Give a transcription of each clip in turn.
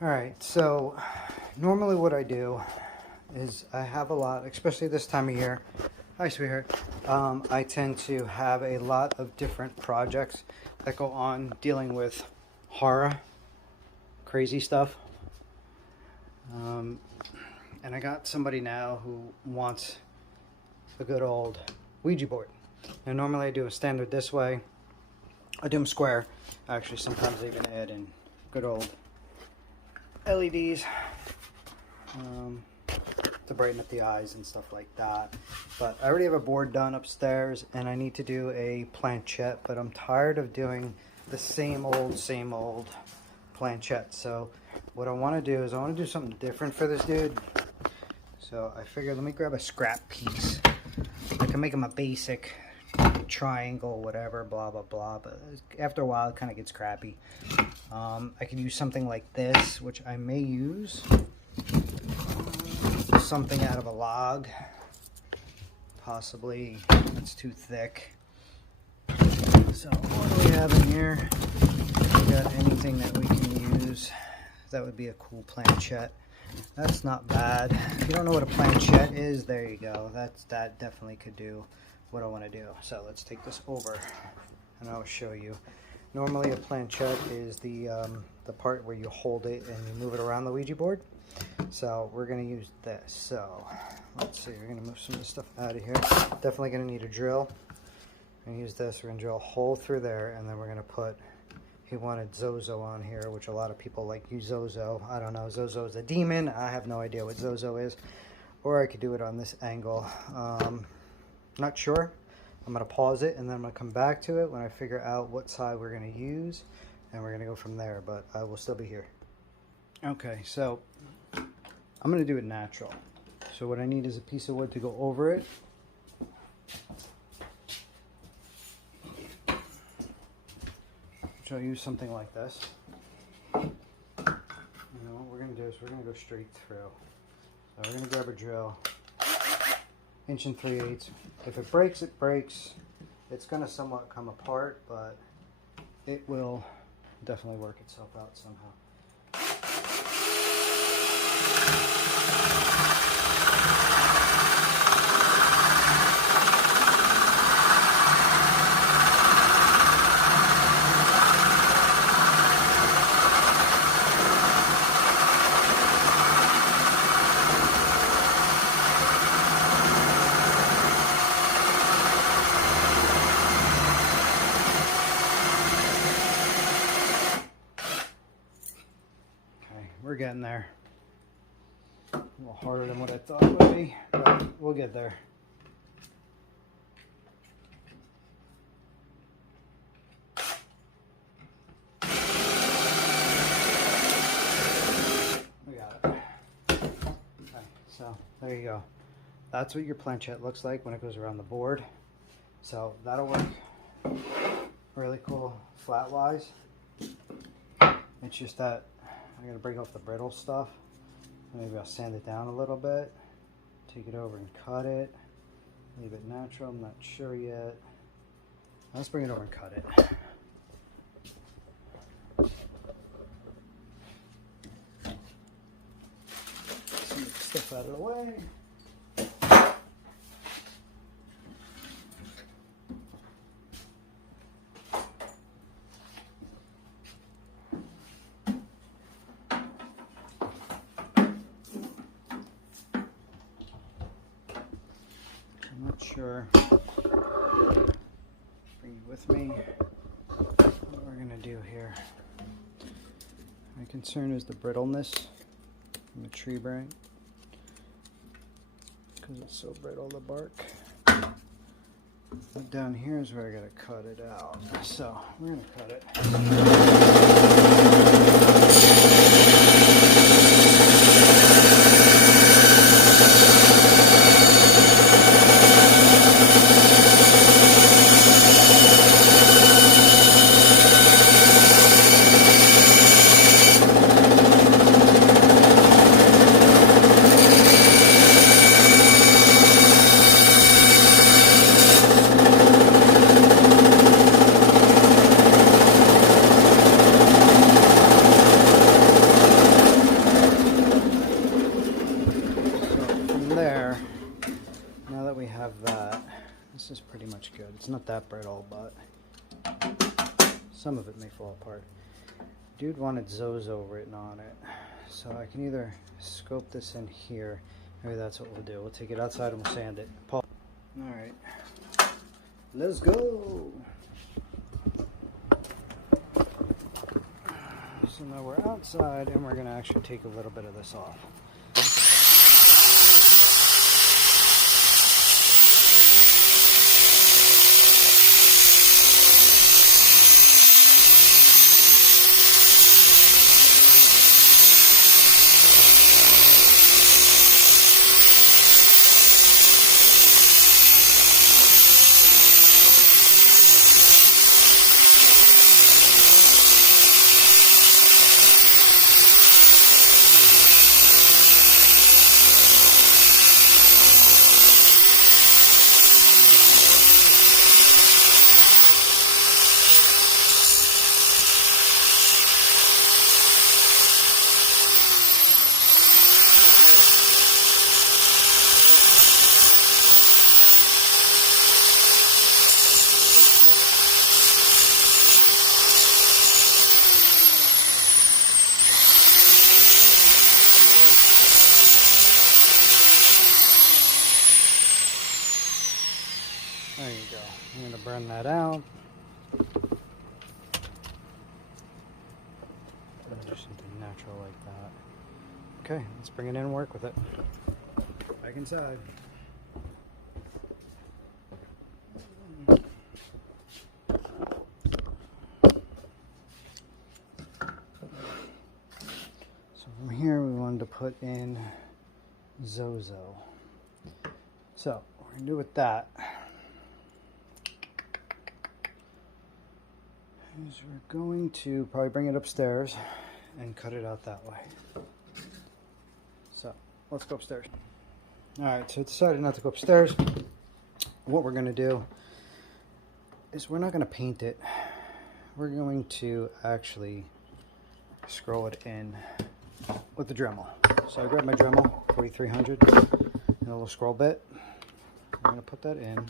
Alright, so normally what I do is I have a lot, especially this time of year. Hi, sweetheart. I tend to have a lot of different projects that go on dealing with horror, crazy stuff. And I got somebody now who wants a good old Ouija board. Now normally I do a standard this way. I do them square. Actually, sometimes I even add in good old LEDs to brighten up the eyes and stuff like that. But I already have a board done upstairs and I need to do a planchette, but I'm tired of doing the same old planchette. So what I want to do is I want to do something different for this dude. So I figured, let me grab a scrap piece. I can make him a basic triangle, whatever, blah blah blah, but after a while it kind of gets crappy. I could use something like this, which I may use something out of a log, possibly. That's too thick. So what do we have in here? We got anything that we can use that would be a cool planchette. That's not bad. If you don't know what a planchette is, there you go. That definitely could do what I want to do. So let's take this over and I'll show you. Normally a planchette is the part where you hold it and you move it around the Ouija board. So we're going to use this. So let's see, we're going to move some of this stuff out of here. Definitely going to need a drill. We're going to use this. We're going to drill a hole through there, and then we're going to put, he wanted Zozo on here, which a lot of people like use Zozo. I don't know, Zozo is a demon. I have no idea what Zozo is. Or I could do it on this angle. Not sure. I'm going to pause it and then I'm going to come back to it when I figure out what side we're going to use, and we're going to go from there, but I will still be here. Okay, so I'm going to do it natural. So what I need is a piece of wood to go over it. So I'll use something like this. And then what we're going to do is we're going to go straight through. So we're going to grab a drill. 1 3/8. If it breaks, it breaks. It's going to somewhat come apart, but it will definitely work itself out somehow. We're getting there. A little harder than what I thought it would be, but we'll get there. We got it. Okay, so there you go. That's what your planchette looks like when it goes around the board. So that'll work really cool flat-wise. It's just that I'm going to break off the brittle stuff. Maybe I'll sand it down a little bit. Take it over and cut it. Leave it natural. I'm not sure yet. Let's bring it over and cut it. Some stuff out of the way. I'm not sure. Bring you with me. What we're going to do here. My concern is the brittleness from the tree branch, because it's so brittle, the bark. But down here is where I got to cut it out. So we're going to cut it. this is pretty much good. It's not that brittle, but some of it may fall apart. Dude wanted Zozo written on it, so I can either scope this in here. Maybe that's what we'll do. We'll take it outside and we'll sand it. Paul. All right, let's go. So now we're outside and we're gonna actually take a little bit of this off. There you go. I'm going to burn that out. Do something natural like that. Okay, let's bring it in and work with it. Back inside. So from here we wanted to put in Zozo. So what we're going to do with that is we're going to probably bring it upstairs and cut it out that way. So let's go upstairs. Alright, so I decided not to go upstairs. What we're going to do is we're not going to paint it. We're going to actually scroll it in with the Dremel. So I grabbed my Dremel 4300 and a little scroll bit. I'm going to put that in,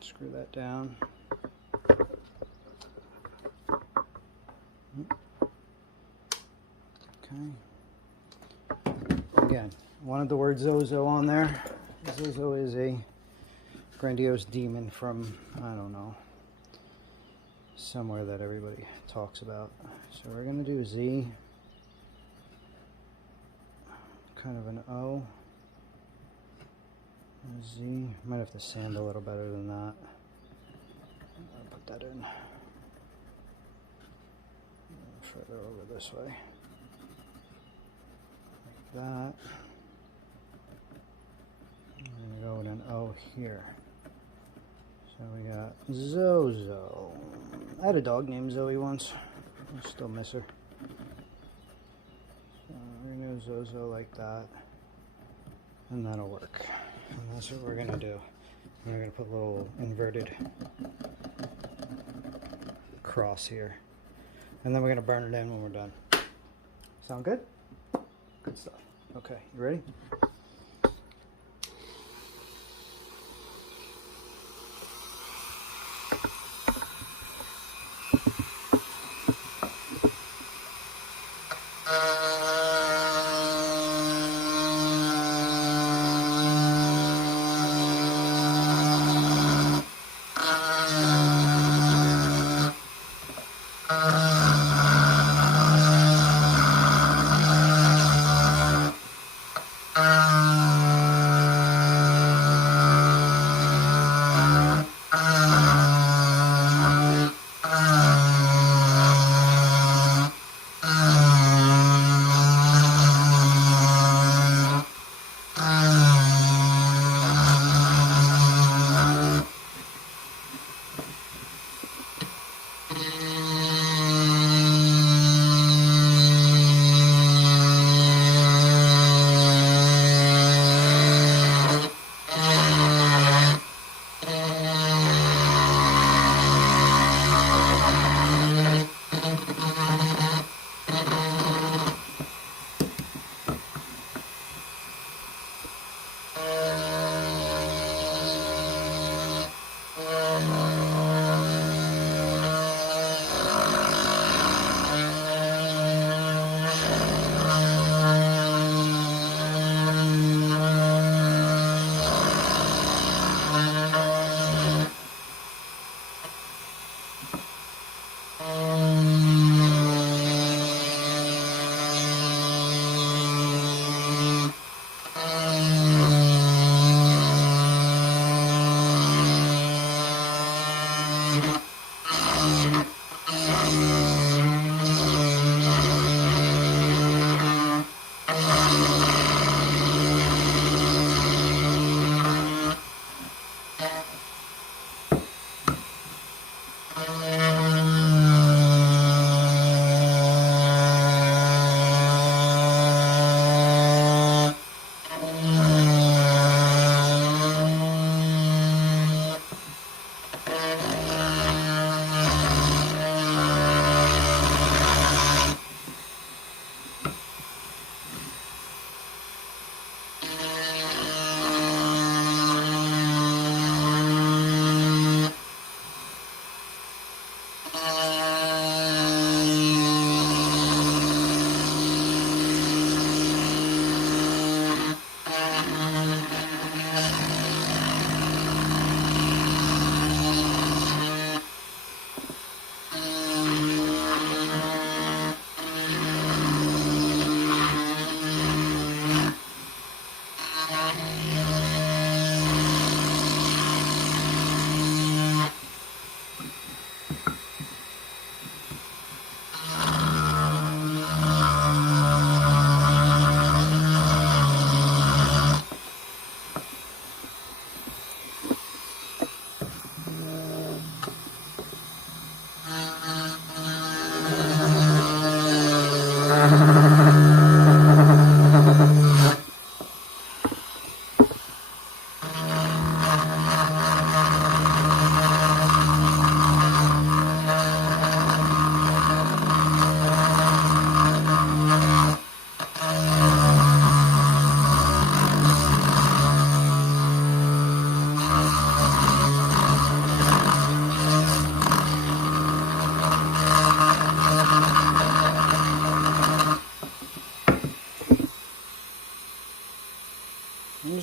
screw that down. Okay. Again, wanted the word Zozo on there. Zozo is a grandiose demon from, I don't know, somewhere that everybody talks about. So we're going to do a Z, kind of an O, a Z. Might have to sand a little better than that. I'll put that in further over this way. Like that. I'm going to go with an O here. So we got Zozo. I had a dog named Zoe once. I still miss her. So we're going to do Zozo like that. And that'll work. And that's what we're going to do. And we're going to put a little inverted cross here. And then we're going to burn it in when we're done. Sound good? Good stuff. Okay, you ready?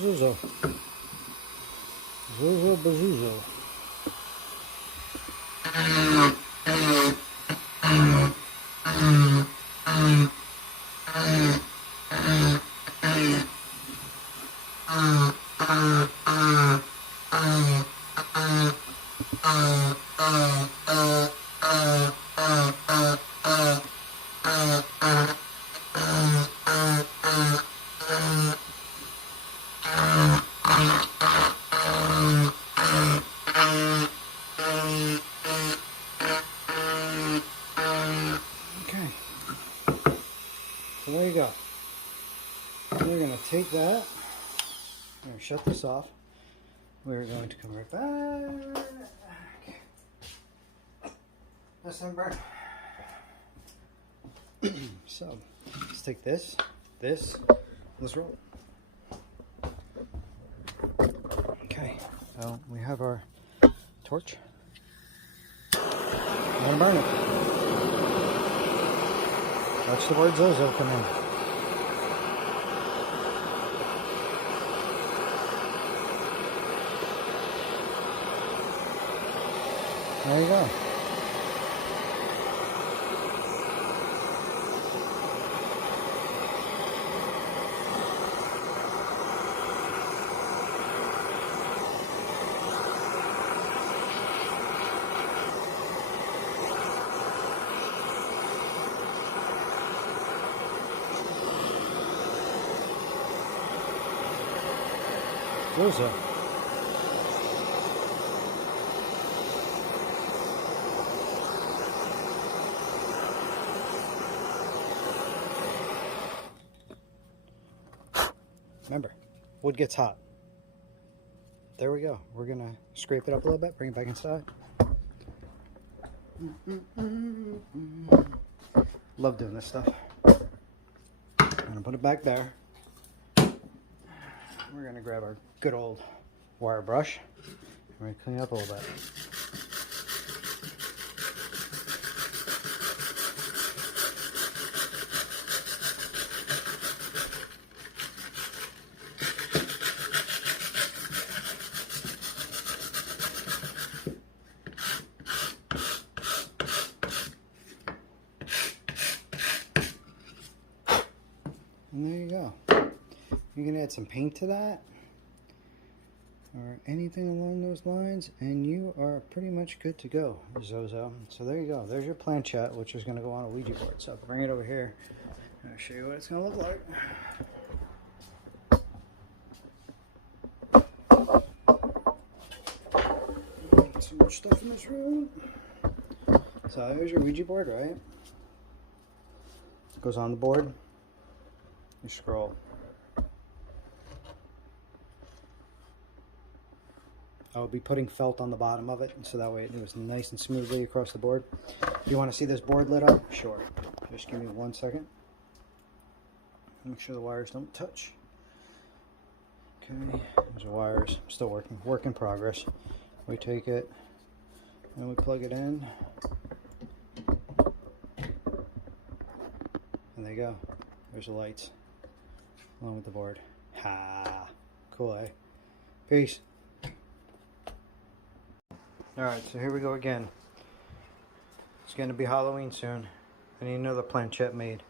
Zuzo. Zuzo Bazuzo. Okay, so there you go. We're going to take that, we're going to shut this off, we're going to come right back. December. So, let's take this, let's roll. Okay, so we have our torch. I'm going to burn it. Watch the word Zozo come in. There you go. Zozo. Remember, wood gets hot. There we go. We're gonna scrape it up a little bit, bring it back inside. Love doing this stuff. I'm gonna put it back there. We're going to grab our good old wire brush and we're going to clean it up a little bit. And there you go. You can add some paint to that or anything along those lines and you are pretty much good to go, Zozo. So there you go. There's your planchette, which is going to go on a Ouija board. So bring it over here and I'll show you what it's going to look like. Too much stuff in this room. So there's your Ouija board, right? It goes on the board. You scroll. I'll be putting felt on the bottom of it, so that way it moves nice and smoothly across the board. You want to see this board lit up? Sure. Just give me 1 second. Make sure the wires don't touch. Okay, there's the wires. Still working. Work in progress. We take it and we plug it in. And there you go. There's the lights along with the board. Ha! Cool, eh? Peace. Alright, so here we go again. It's going to be Halloween soon. I need another planchette made.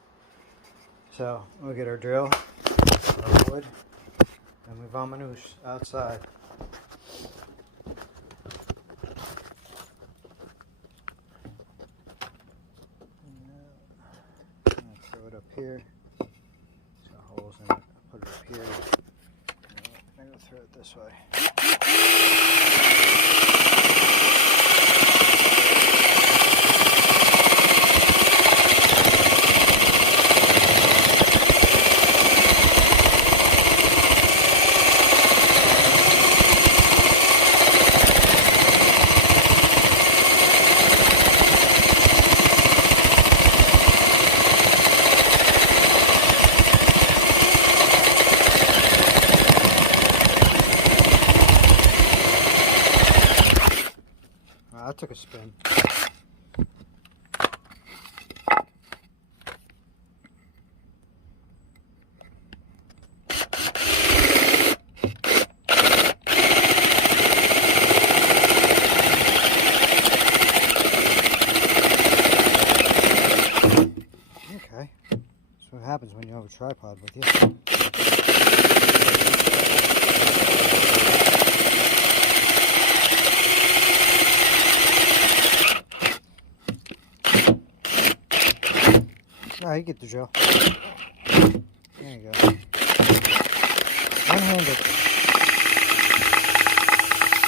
So, we'll get our drill, our wood, and we vamoose outside. I'm going to throw it up here. It's got holes in it. I'll put it up here. I'm going to throw it this way. what happens when you have a tripod with you. Ah, you get the drill. There you go. One-handed.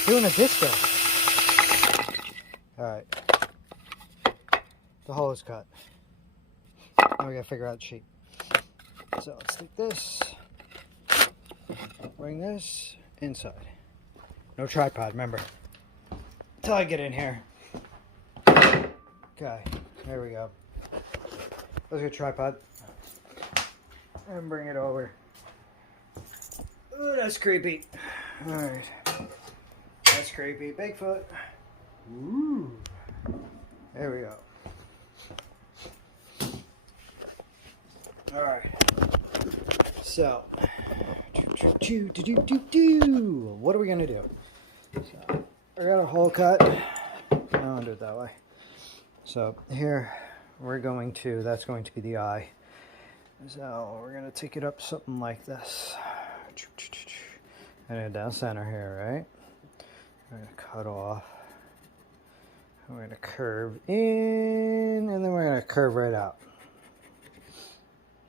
Doing a disco. Alright. The hole is cut. Now we gotta figure out the shape. So let's take this. Bring this inside. No tripod, remember. Until I get in here. Okay, there we go. Let's get a tripod. And bring it over. Ooh, that's creepy. Alright. That's creepy. Bigfoot. Ooh. There we go. Alright. So. What are we going to do? So, I got a hole cut. I'll do it that way. So, here, we're going to, that's going to be the eye. So, we're going to take it up something like this. And then down center here, right? We're going to cut off. We're going to curve in, and then we're going to curve right out.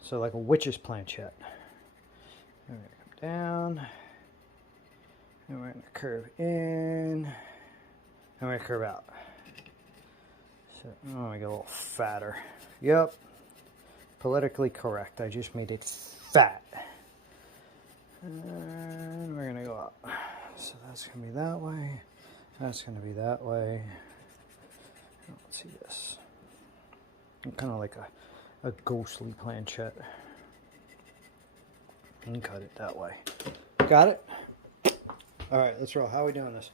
So like a witch's planchette. We're going to come down, and we're going to curve in, and we're going to curve out. So I'm going to make it a little fatter. Yep. Politically correct. I just made it fat. And we're going to go up. So that's going to be that way. That's going to be that way. Let's see this. Kind of like a ghostly planchette. And cut it that way. Got it? Alright, let's roll. How are we doing this?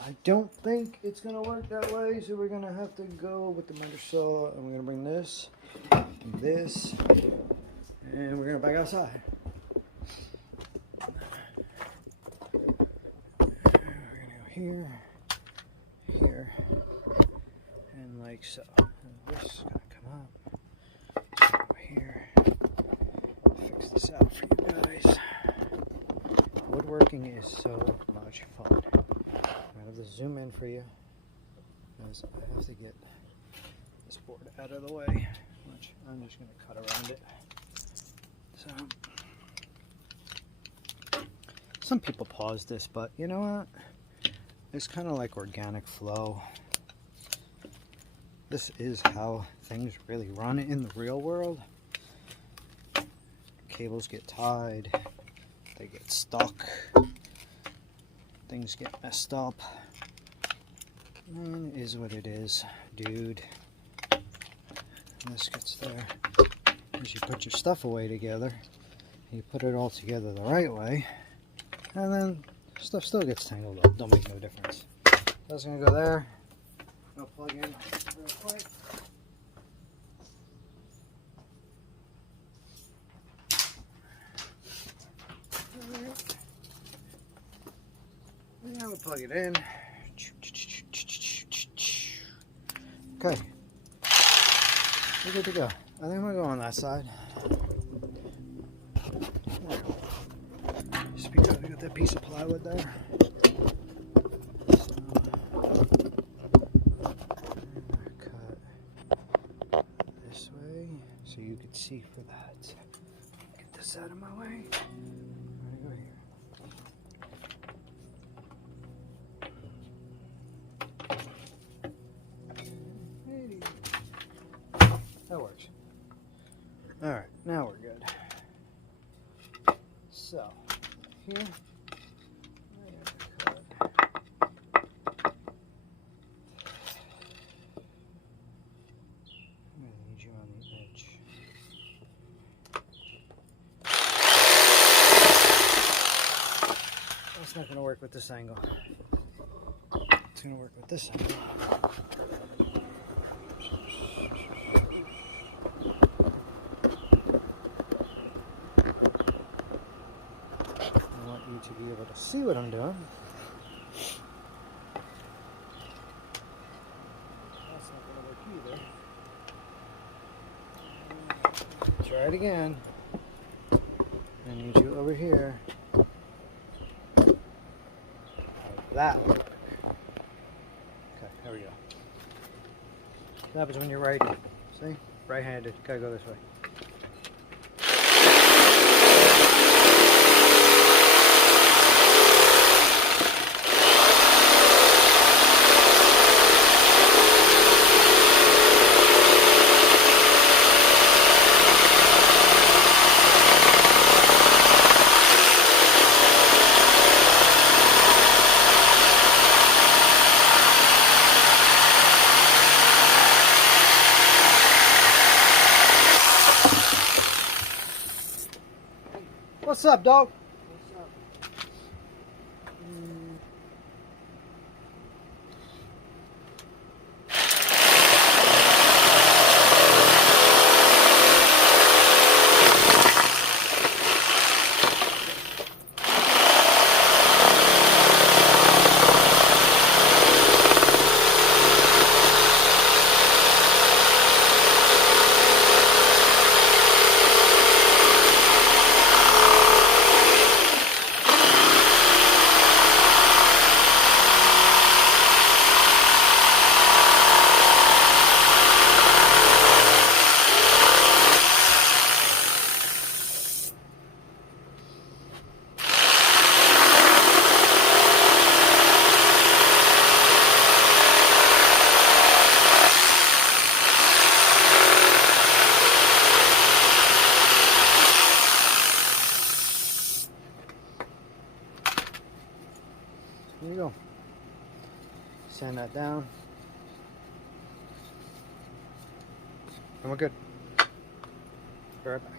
I don't think it's going to work that way, so we're going to have to go with the miter saw, and we're going to bring this, and this, and we're going to back outside. We're going to go here, here, and like so. And this is going to come up, over here, fix this out for you guys. Woodworking is so much fun. I have to zoom in for you, because I have to get this board out of the way, which I'm just going to cut around it. So, some people pause this, but you know what? It's kind of like organic flow. This is how things really run in the real world. Cables get tied, they get stuck. Things get messed up. And it is what it is, dude. And this gets there. As you put your stuff away together, you put it all together the right way, and then stuff still gets tangled up. Don't make no difference. That's gonna go there. I'll plug in real quick. Now we'll plug it in. Okay. We're good to go. I think I'm going to go on that side. Just because we got that piece of plywood there. Cut this way so you could see for that. Get this out of my way. I'm going to go here. That works. Alright, now we're good. So, here, I'm going to cut. I'm going to need you on the edge. That's not going to work with this angle. It's going to work with this angle. To be able to see what I'm doing. That's not going to work either. try it again. I need you over here. How's that work? Okay, there we go. What happens when you're righty? See? Right-handed. Gotta go this way. What's up, dog? What's up? There you go. Sand that down. And we're good. Be right back.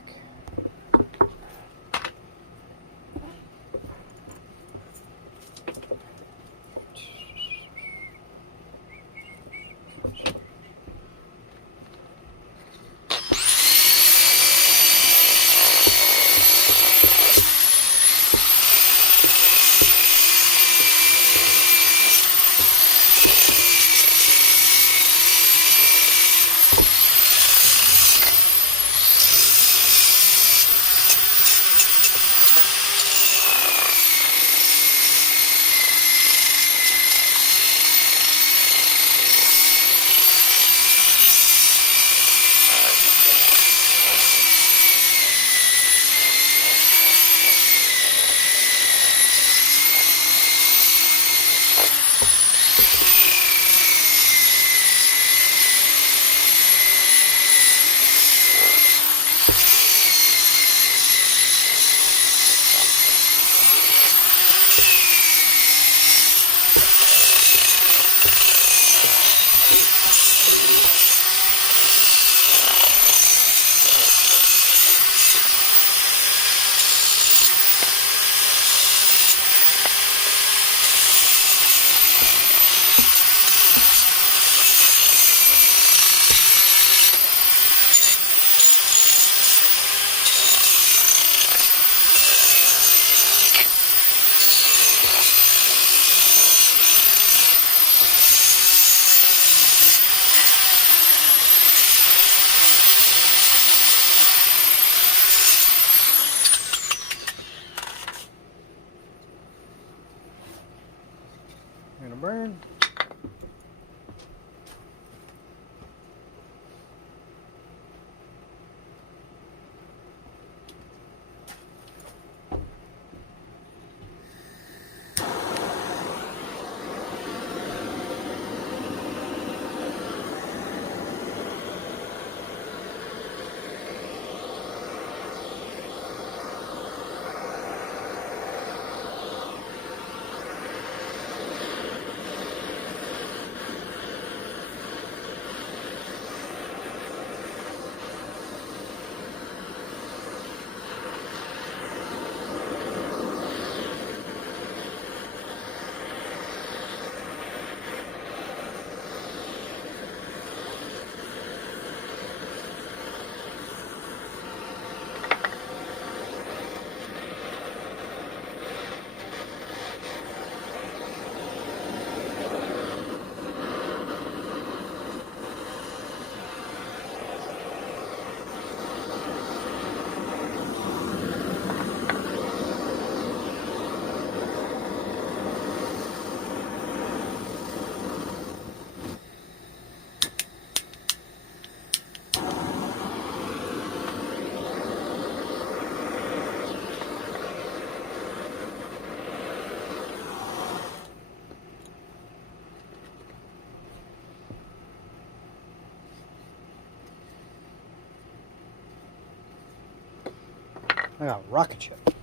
I got a rocket ship.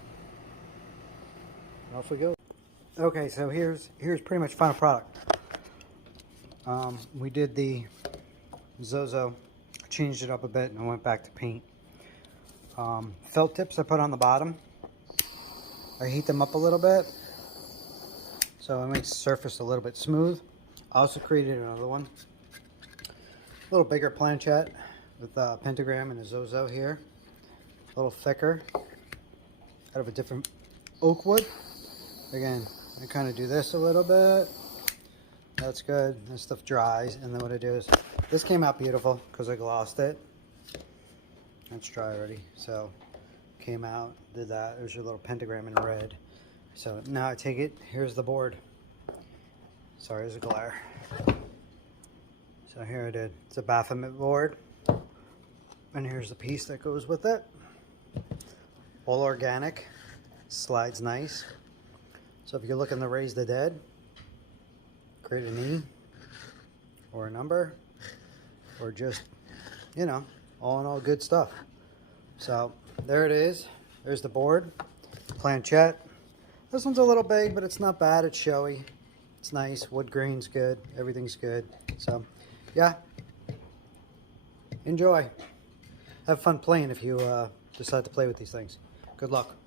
Off we go. Okay, so here's pretty much final product. We did the Zozo, changed it up a bit, and I went back to paint. Felt tips I put on the bottom. I heat them up a little bit, so it makes the surface a little bit smooth. I also created another one, a little bigger planchette with a pentagram and a Zozo here, a little thicker, out of a different oak wood. Again, I kind of do this a little bit. That's good. This stuff dries, and then what I do is, this came out beautiful because I glossed it. It's dry already, so came out, did that. There's your little pentagram in red. So now I take it, here's the board. Sorry, there's a glare. So here I did. It's a Baphomet board, and here's the piece that goes with it. All organic, slides nice. So if you're looking to raise the dead, create an E or a number, or just, you know, all in all good stuff. So there it is. There's the board, planchette. This one's a little big, but it's not bad. It's showy. It's nice. Wood grain's good. Everything's good. So yeah, enjoy. Have fun playing if you decide to play with these things. Good luck.